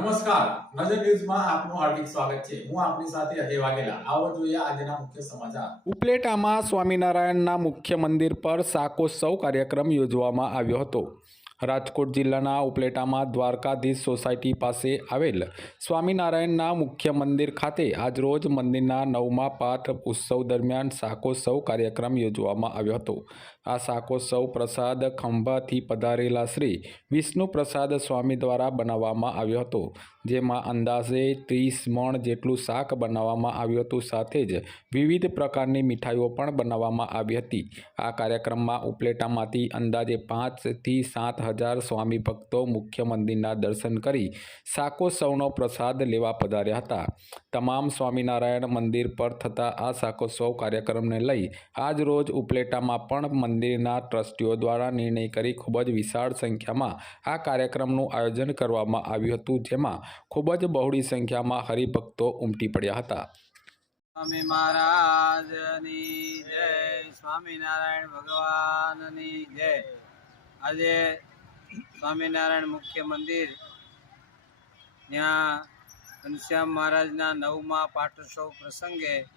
નમસ્કાર. નજર ન્યૂઝમાં આપનું હાર્દિક સ્વાગત છે. હું આપની સાથે અજય વાઘેલા. આવો જોઈએ આજના મુખ્ય સમાચાર. ઉપલેટામાં સ્વામિનારાયણના મુખ્ય મંદિર પર શાકોત્સવ કાર્યક્રમ યોજવામાં આવ્યો હતો. રાજકોટ જિલ્લાના ઉપલેટામાં દ્વારકાધીશ સોસાયટી પાસે આવેલ સ્વામિનારાયણના મુખ્ય મંદિર ખાતે આજરોજ મંદિરના નવમા પાઠ ઉત્સવ દરમિયાન શાકોત્સવ કાર્યક્રમ યોજવામાં આવ્યો હતો. આ શાકોત્સવ પ્રસાદ ખંભાથી પધારેલા શ્રી વિષ્ણુ પ્રસાદ સ્વામી દ્વારા બનાવવામાં આવ્યો હતો. જેમાં અંદાજે ત્રીસ મણ જેટલું શાક બનાવવામાં આવ્યું હતું. સાથે જ વિવિધ પ્રકારની મીઠાઈઓ પણ બનાવવામાં આવી હતી. આ કાર્યક્રમમાં ઉપલેટામાંથી અંદાજે પાંચથી સાત હજાર સ્વામી ભક્તો મુખ્ય મંદિરના દર્શન કરી શાકોત્સવનો પ્રસાદ લેવા પધાર્યા હતા. તમામ સ્વામિનારાયણ મંદિર પર થતા આ શાકોત્સવ કાર્યક્રમને લઈ આજ રોજ ઉપલેટામાં પણ મંદિરના ટ્રસ્ટીઓ દ્વારા નિર્ણય કરી ખૂબ જ વિશાળ સંખ્યામાં આ કાર્યક્રમનું આયોજન કરવામાં આવ્યું હતું. જેમાં ખૂબ જ બહોળી સંખ્યામાં હરિભક્તો ઉમટી પડ્યા હતા. સ્વામી મહારાજની જય સ્વામિનારાયણ ભગવાનની જય. આજે સ્વામિનારાયણ મુખ્ય મંદિર, ત્યાં ઘનશ્યામ મહારાજના નવમા પાઠોત્સવ પ્રસંગે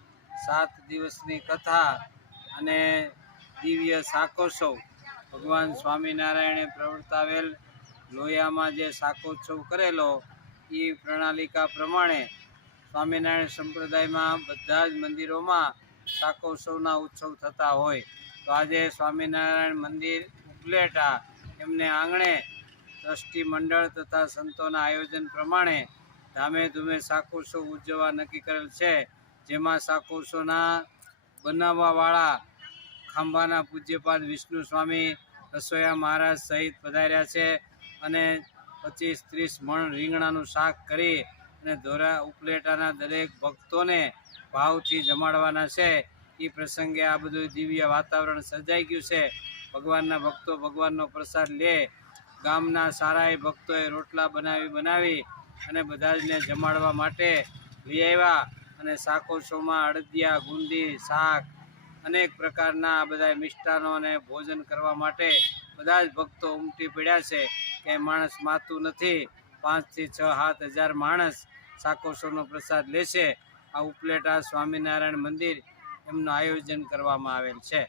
સાત દિવસની કથા અને દિવ્ય શાકોત્સવ ભગવાન સ્વામિનારાયણે પ્રવર્તાવેલ લોયામાં જે શાકોત્સવ કરેલો એ પ્રણાલિકા પ્રમાણે સ્વામિનારાયણ સંપ્રદાયમાં બધા જ મંદિરોમાં શાકોત્સવના ઉત્સવ થતા હોય. તો આજે સ્વામિનારાયણ મંદિર ઉપલેટા એમને આંગણે ટ્રસ્ટી મંડળ તથા સંતોના આયોજન પ્રમાણે ધામે ધૂમે શાકોત્સવ ઉજવવા નક્કી કરેલ છે. જેમાં શાકોત્સવના બનાવવાવાળા ખાંભાના પૂજ્યપાદ વિષ્ણુ સ્વામી રસોયા મહારાજ સહિત પધાર્યા છે અને પચીસ, ત્રીસ મણ રીંગણાનું શાક કરી અને ધોરા ઉપલેટાના દરેક ભક્તોને ભાવથી જમાડવાના છે. એ પ્રસંગે આ બધું દિવ્ય વાતાવરણ સર્જાઈ ગયું છે. ભગવાનના ભક્તો ભગવાનનો પ્રસાદ લે. ગામના સારા ભક્તોએ રોટલા બનાવી બનાવી અને બધા જને જમાડવા માટે લઈ આવ્યા અને શાકોત્સવમાં અડદિયા, ગુંદી, શાક અનેક પ્રકારના આ બધા મિષ્ટાનો અને ભોજન કરવા માટે બધા જ ભક્તો ઉમટી પડ્યા છે. કે માણસ માતું નથી. પાંચથી છ સાત હજાર માણસ સાકોસોનો પ્રસાદ લેશે. આ ઉપલેટા સ્વામિનારાયણ મંદિર એમનું આયોજન કરવામાં આવેલ છે.